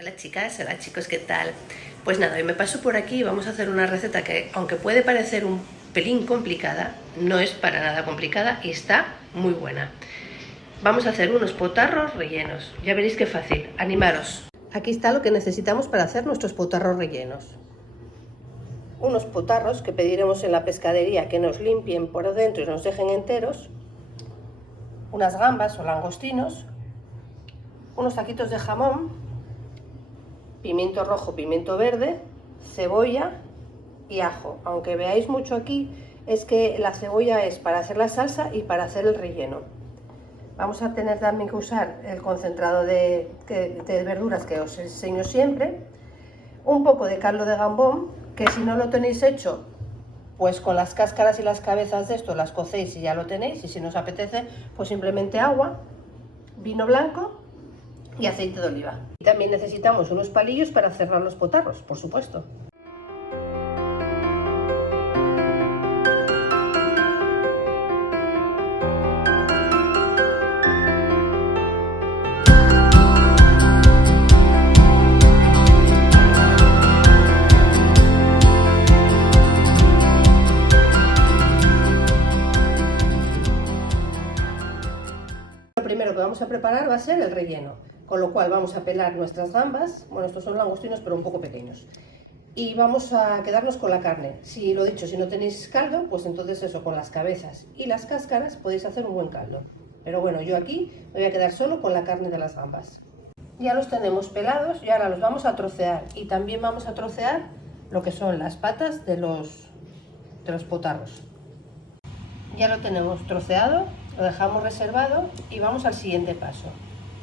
Hola chicas, hola chicos, ¿qué tal? Pues nada, hoy me paso por aquí y vamos a hacer una receta que, aunque puede parecer un pelín complicada, no es para nada complicada y está muy buena. Vamos a hacer unos potarros rellenos, ya veréis qué fácil, animaros. Aquí está lo que necesitamos para hacer nuestros potarros rellenos. Unos potarros que pediremos en la pescadería que nos limpien por dentro y nos dejen enteros, unas gambas o langostinos, unos taquitos de jamón, pimiento rojo, pimiento verde, cebolla y ajo. Aunque veáis mucho aquí, es que la cebolla es para hacer la salsa y para hacer el relleno. Vamos a tener también que usar el concentrado de verduras que os enseño siempre, un poco de caldo de gambón, que si no lo tenéis hecho, pues con las cáscaras y las cabezas de esto las cocéis y ya lo tenéis, y si no os apetece, pues simplemente agua, vino blanco y aceite de oliva. Y también necesitamos unos palillos para cerrar los potarros, por supuesto. Lo primero que vamos a preparar va a ser el relleno, con lo cual vamos a pelar nuestras gambas, bueno, estos son langostinos pero un poco pequeños, y vamos a quedarnos con la carne. Si lo dicho, si no tenéis caldo, pues entonces eso, con las cabezas y las cáscaras podéis hacer un buen caldo, pero bueno, yo aquí me voy a quedar solo con la carne de las gambas. Ya los tenemos pelados y ahora los vamos a trocear, y también vamos a trocear lo que son las patas de los potarros. Ya lo tenemos troceado, lo dejamos reservado y vamos al siguiente paso.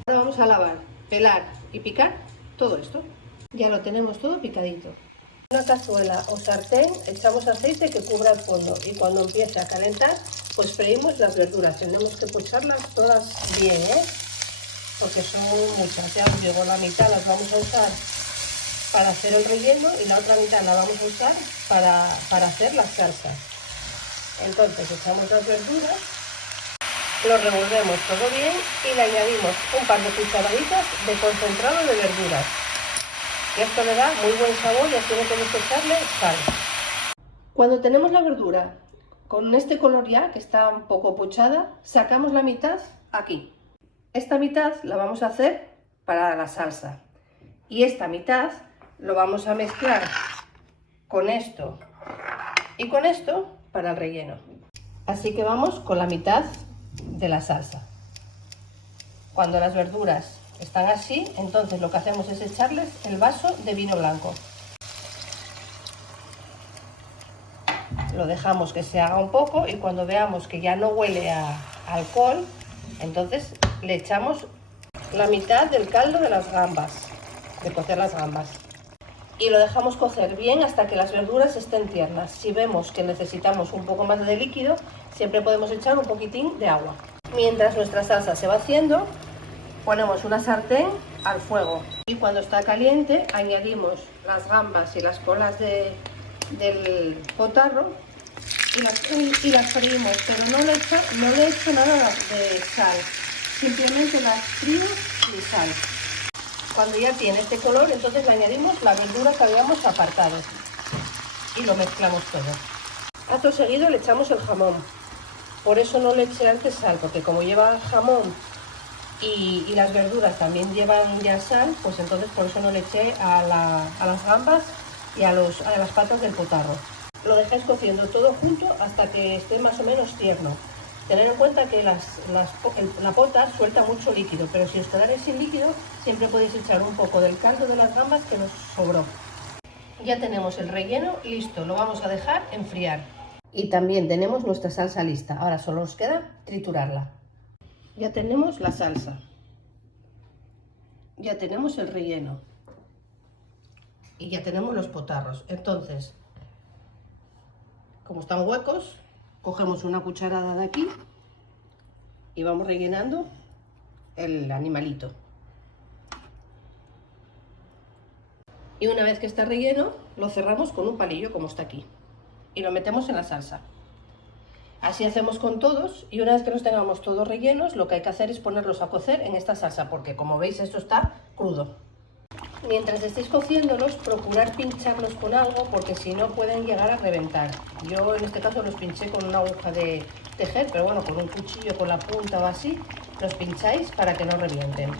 Ahora vamos a lavar, pelar y picar todo esto. Ya lo tenemos todo picadito. En una cazuela o sartén echamos aceite que cubra el fondo, y cuando empiece a calentar, pues freímos las verduras. Tenemos que pocharlas todas bien, porque son muchas. Ya os digo, la mitad las vamos a usar para hacer el relleno y la otra mitad la vamos a usar para hacer las salsas. Entonces echamos las verduras, lo revolvemos todo bien y le añadimos un par de cucharaditas de concentrado de verduras. Y esto le da muy buen sabor y así no tenemos que echarle sal. Cuando tenemos la verdura con este color ya, que está un poco pochada, sacamos la mitad aquí. Esta mitad la vamos a hacer para la salsa. Y esta mitad lo vamos a mezclar con esto y con esto para el relleno. Así que vamos con la mitad de la salsa. Cuando las verduras están así, entonces lo que hacemos es echarles el vaso de vino blanco. Lo dejamos que se haga un poco y cuando veamos que ya no huele a alcohol, entonces le echamos la mitad del caldo de las gambas, de cocer las gambas. Y lo dejamos cocer bien hasta que las verduras estén tiernas. Si vemos que necesitamos un poco más de líquido, siempre podemos echar un poquitín de agua. Mientras nuestra salsa se va haciendo, ponemos una sartén al fuego y cuando está caliente añadimos las gambas y las colas del potarro y las freímos, pero no le echo nada de sal, simplemente las frío sin sal. Cuando ya tiene este color, entonces le añadimos la verdura que habíamos apartado y lo mezclamos todo. Acto seguido le echamos el jamón. Por eso no le eché antes sal, porque como lleva jamón y las verduras también llevan ya sal, pues entonces por eso no le eché a las gambas y a las patas del potarro. Lo dejáis cociendo todo junto hasta que esté más o menos tierno. Tener en cuenta que la pota suelta mucho líquido, pero si os quedáis sin líquido, siempre podéis echar un poco del caldo de las gambas que nos sobró. Ya tenemos el relleno listo, lo vamos a dejar enfriar. Y también tenemos nuestra salsa lista, ahora solo nos queda triturarla. Ya tenemos la salsa. Ya tenemos el relleno. Y ya tenemos los potarros. Entonces, como están huecos, cogemos una cucharada de aquí y vamos rellenando el animalito. Y una vez que está relleno, lo cerramos con un palillo como está aquí y lo metemos en la salsa. Así hacemos con todos y una vez que los tengamos todos rellenos, lo que hay que hacer es ponerlos a cocer en esta salsa porque como veis esto está crudo. Mientras estéis cociéndolos, procurad pincharlos con algo porque si no pueden llegar a reventar. Yo en este caso los pinché con una aguja de tejer, pero bueno, con un cuchillo, con la punta o así, los pincháis para que no revienten.